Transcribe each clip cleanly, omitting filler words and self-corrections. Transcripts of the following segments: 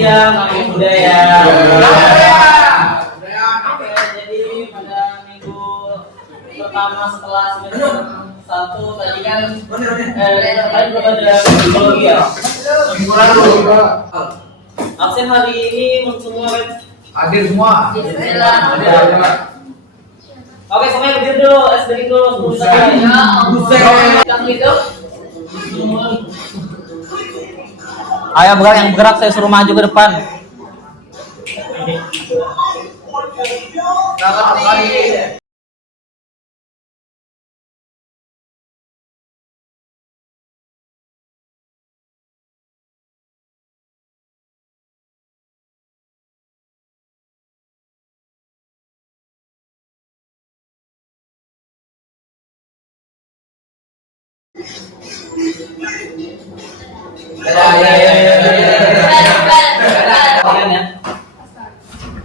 siang, kami budaya. Oke, jadi pada minggu pertama setelah semester 1 tadi kan tadi belum ada biologi ya? Minggu lalu. Absen hari ini semua kan? Hadir semua. Oke, semuanya berdiri dulu, berdiri dulu. Ayo bergerak, yang bergerak saya suruh maju ke depan.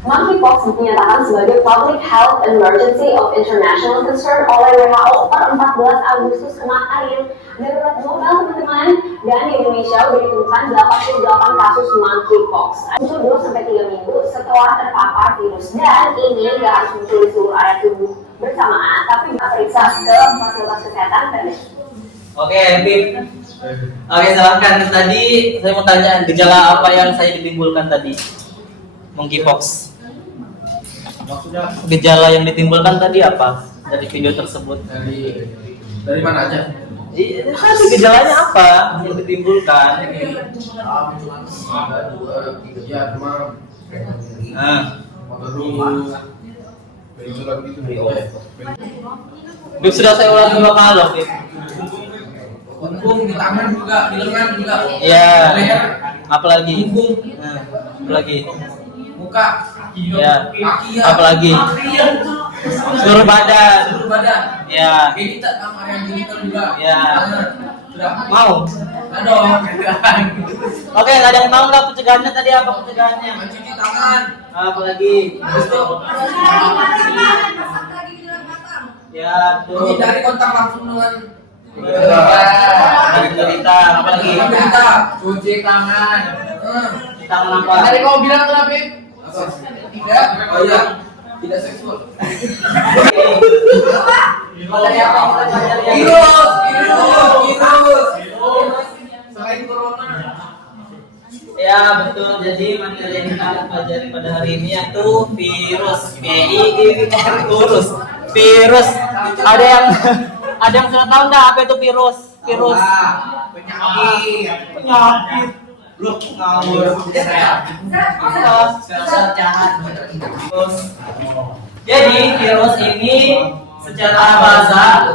Monkeypox dinyatakan sebagai public health emergency of international concern oleh WHO per 14 Agustus kemarin. Darurat global teman-teman, dan di Indonesia sudah ditemukan 88 kasus monkeypox. Muncul 2-3 minggu setelah terpapar virus, dan ini nggak harus muncul di seluruh area tubuh bersamaan, tapi bisa periksa ke fasilitas kesehatan. Oke, Bib. Oke, silahkan. Tadi saya mau tanya gejala apa yang saya ditimbulkan tadi? Monkeypox. Maksudnya Gejala yang ditimbulkan tadi apa dari video tersebut? dari mana aja? Gejalanya apa yang ditimbulkan? Ada 2-3 ya, cuma terus benjolan gitu. Bib, sudah saya ulangi 2 kali loh, Bib. Punggung di tangan juga, di lengan juga. Iya. Leher, Apalagi? punggung, Apalagi? muka, kaki, Ya. kaki ya. Apalagi? Seluruh badan. Seluruh badan. Ya. Genital sama area genital juga. Ya. Sudah. Mau? Nah dong. Oke, nggak ada yang tahu nggak pencegahannya tadi apa pencegahannya? Mencuci tangan. Apalagi? Itu Ya, betul. menghindari kontak langsung dengan Cerita, apalagi? kita cuci tangan. Tangan apa? Tadi kau bilang kenapa? Tidak. Oh iya. Tidak seksual. Materi apa yang kita pelajari? Virus. Selain corona. Ya, betul. Jadi materi yang kita akan pelajari pada hari ini yaitu virus. Virus. Virus. Ada yang sudah tahu nggak apa itu virus? Virus. Penyakit. Lu ngawur. Jadi virus ini secara bahasa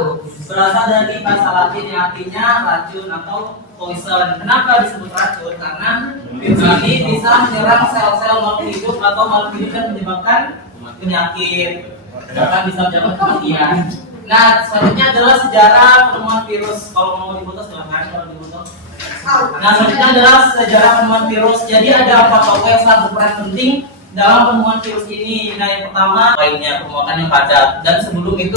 berasal dari bahasa Latin yang artinya racun atau poison. Kenapa disebut racun? Karena virus ini bisa menyerang sel-sel makhluk hidup atau makhluk hidup dan menyebabkan penyakit, bahkan bisa menyebabkan kematian. Nah, selanjutnya adalah sejarah penemuan virus. Kalau mau difoto silahkan, kalau difoto. Nah, selanjutnya adalah sejarah penemuan virus. Jadi ada 4 tokoh yang sangat berperan penting dalam penemuan virus ini. Nah, yang pertama lainnya permukaan yang padat, dan sebelum itu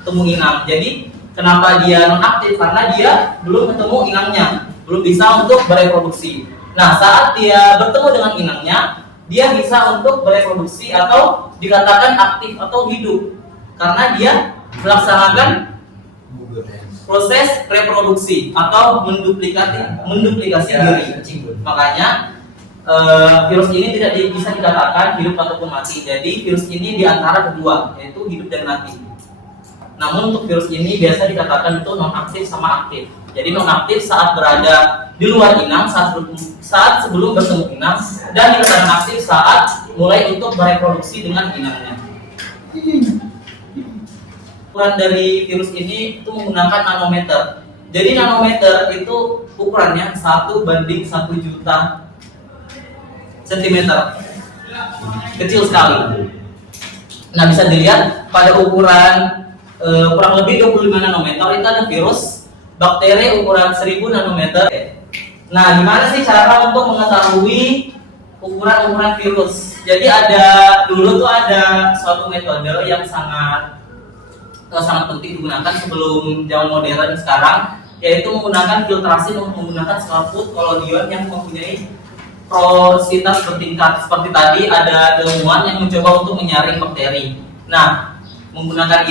temu inang. Jadi kenapa dia nonaktif? Karena dia belum ketemu inangnya, belum bisa untuk bereproduksi. Nah, saat dia bertemu dengan inangnya, dia bisa untuk bereproduksi atau dikatakan aktif atau hidup karena dia melaksanakan proses reproduksi atau menduplikasi diri. Makanya virus ini tidak bisa dikatakan hidup ataupun mati. Jadi virus ini di antara kedua, yaitu hidup dan mati. Namun untuk virus ini biasa dikatakan itu non aktif sama aktif. Jadi non aktif saat berada di luar inang, saat sebelum bertemu inang, dan dikatakan aktif saat mulai untuk bereproduksi dengan inangnya. Ukuran dari virus ini itu menggunakan nanometer. Jadi nanometer itu ukurannya 1/1 juta sentimeter, kecil sekali. Nah, bisa dilihat pada ukuran kurang lebih 25 nanometer itu ada virus bakteri ukuran 1000 nanometer. Nah, gimana sih cara untuk mengetahui ukuran virus? Jadi dulu tuh ada suatu metode yang sangat penting digunakan sebelum zaman modern sekarang, yaitu menggunakan filtrasi menggunakan selaput kolodion yang mempunyai porositas bertingkat. Seperti tadi ada ilmuwan yang mencoba untuk menyaring bakteri. Nah, menggunakan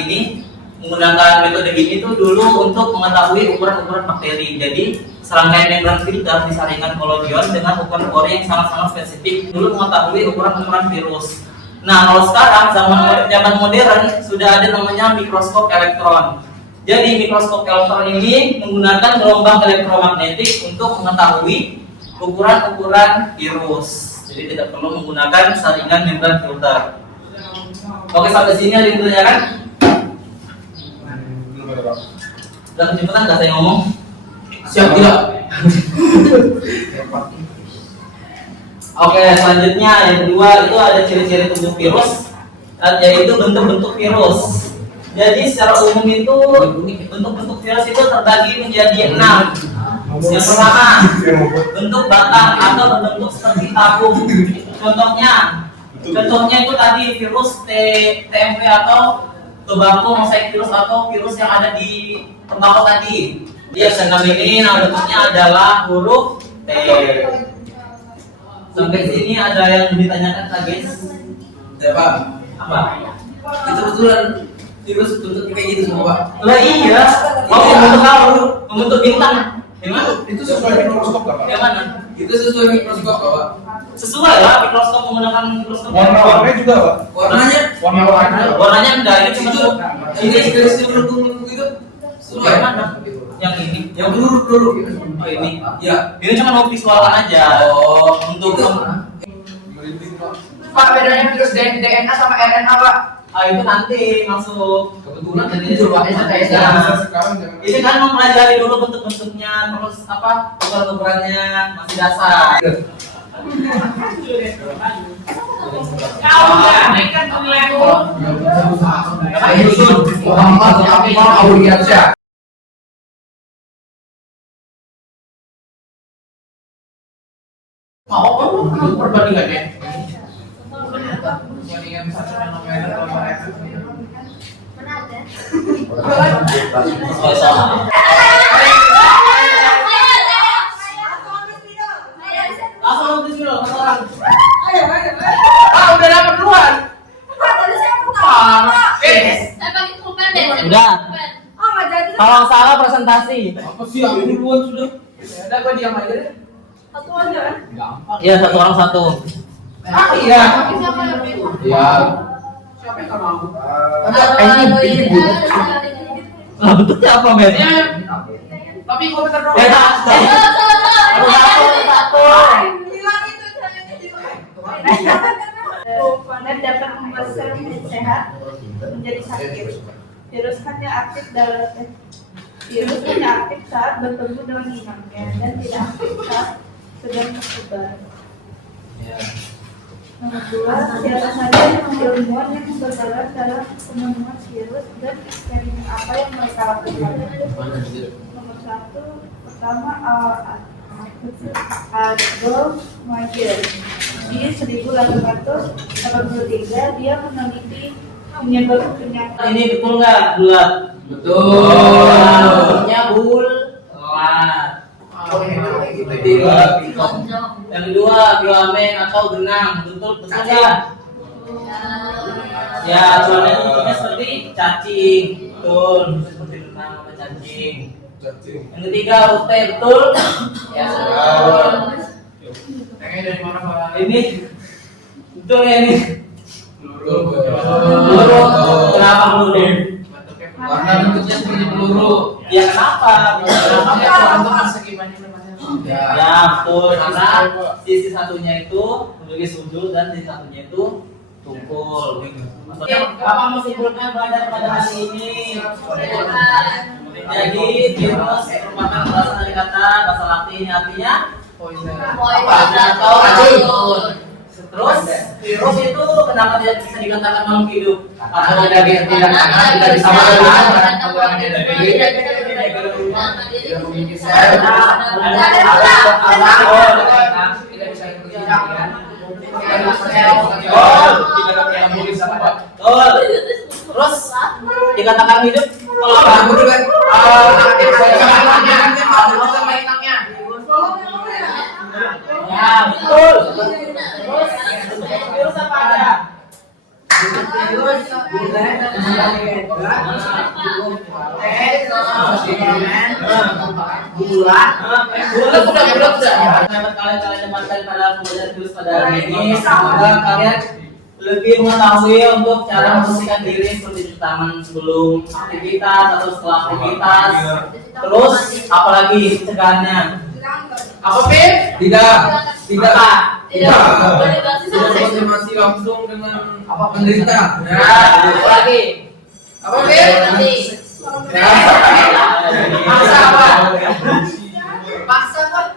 metode ini tuh dulu untuk mengetahui ukuran-ukuran bakteri. Jadi serangkaian membran filter disaringkan kolodion dengan ukuran pori yang sangat-sangat spesifik dulu mengetahui ukuran-ukuran virus. Nah, kalau sekarang zaman modern sudah ada namanya mikroskop elektron. Jadi mikroskop elektron ini menggunakan gelombang elektromagnetik untuk mengetahui ukuran-ukuran virus. Jadi tidak perlu menggunakan saringan membran filter. Oke, sampai sini ada yang ditanyakan? Udah kecepatan nggak saya ngomong? Siap tidak? Oke, selanjutnya yang kedua itu ada ciri-ciri tubuh virus, yaitu bentuk-bentuk virus. Jadi secara umum itu bentuk-bentuk virus itu terbagi menjadi 6. Yang pertama, bentuk batang atau berbentuk seperti tabung. Contohnya itu tadi virus TMP atau tobacco mosaic virus atau virus yang ada di tembakau tadi. Dia senam ini nama bentuknya adalah huruf T. Sampai sini ada yang ditanyakan lagi? Siapa? Apa? Itu betulan virus bentuknya kayak gitu semua, Pak. Lah iya. Mau membentuk apa? Membentuk bintang. Gimana? Itu sesuai mikroskop nggak, Pak? Gimana? Itu sesuai mikroskop, Pak. Sesuai lah mikroskop menggunakan mikroskop. Warna-warnanya juga, Pak? Warnanya Warnanya enggak, ini cuma ini seperti melengkung gitu. Sesuai. yang mana? Yang ini. Yang peluru. Oh ini. Ya. Ini cuma mau visualkan aja. Oh, Untuk Pak, bedanya virus DNA sama RNA, Pak? itu nanti masuk. kebetulan tadi Muncul, Pak, SKS. Sekarang jangan. Ini kan mempelajari dulu bentuk-bentuknya, terus apa ukuran-ukurannya masih dasar. Muhammad Auliansyah. Mau perbandingannya? Sesuai sama. Langsung nulis dulu, orang. Ah, udah dapat duluan. Udah. Kalau salah presentasi. Apa sih yang duluan sudah? Udah, gua diam aja deh. Iya, satu orang satu. Ah, iya. Ya. Siapa yang nggak mau? Ini Lah bentuknya apa, Ben? Tapi komentar dong. Satu. Panen dapat membuat sel menjadi sehat menjadi sakit. Virus hanya aktif saat bertemu dengan inangnya dan tidak aktif saat sedang tersebar. Nomor 2, siapa saja ilmuwan yang berperan dalam penemuan virus dan eksperimen apa yang mereka lakukan. Nomor 1, pertama Adolf Meyer. Di 1883 dia meneliti penyebab penyakit. Ini betul nggak, bulat? Betul. Bentuknya bulat. Yang kedua, filamen atau benang. Betul nggak? Ya, soalnya bentuknya seperti cacing. Betul, seperti benang atau cacing. Yang ketiga, huruf T, betul? Ya, betul. Dari mana, Pak? Ini betul ya ini? Peluru. Kenapa peluru? Warna bentuknya seperti peluru. Ya kenapa? Untuk segi mana? Ya betul, karena sisi satunya itu memiliki sudut dan sisi satunya itu tumpul. Bapak mau simpulkan pada hari ini. Jadi virus merupakan berasal dari kata bahasa Latin yang artinya atau racun. Terus virus itu kenapa tidak bisa dikatakan makhluk hidup? Karena tidak bisa Terus dikatakan hidup kalau apa? Ya, betul. Terus virus apa aja? Bulat sudah. Sahabat kalian tempatkan pada pembelajaran virus pada hari ini. Semoga kalian lebih mengetahui untuk cara membersihkan diri seperti cuci tangan sebelum aktivitas atau setelah aktivitas. Terus apalagi pencegahannya? Apa Pip? Tidak. Apa? Konfirmasi langsung dengan apa penderita. Apa lagi? Apa Pip? Paksa apa? Paksa kok.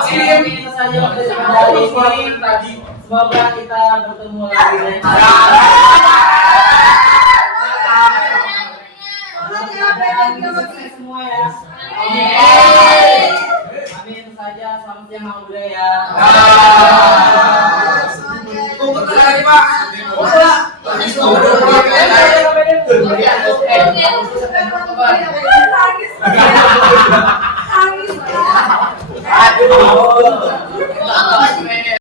Oke, itu saja untuk hari ini. Semoga kita bertemu lagi lain kali. Semua ya. Amin. Itu saja. Selamat siang Mang Budaya. Tunggu lagi Pak. Oke.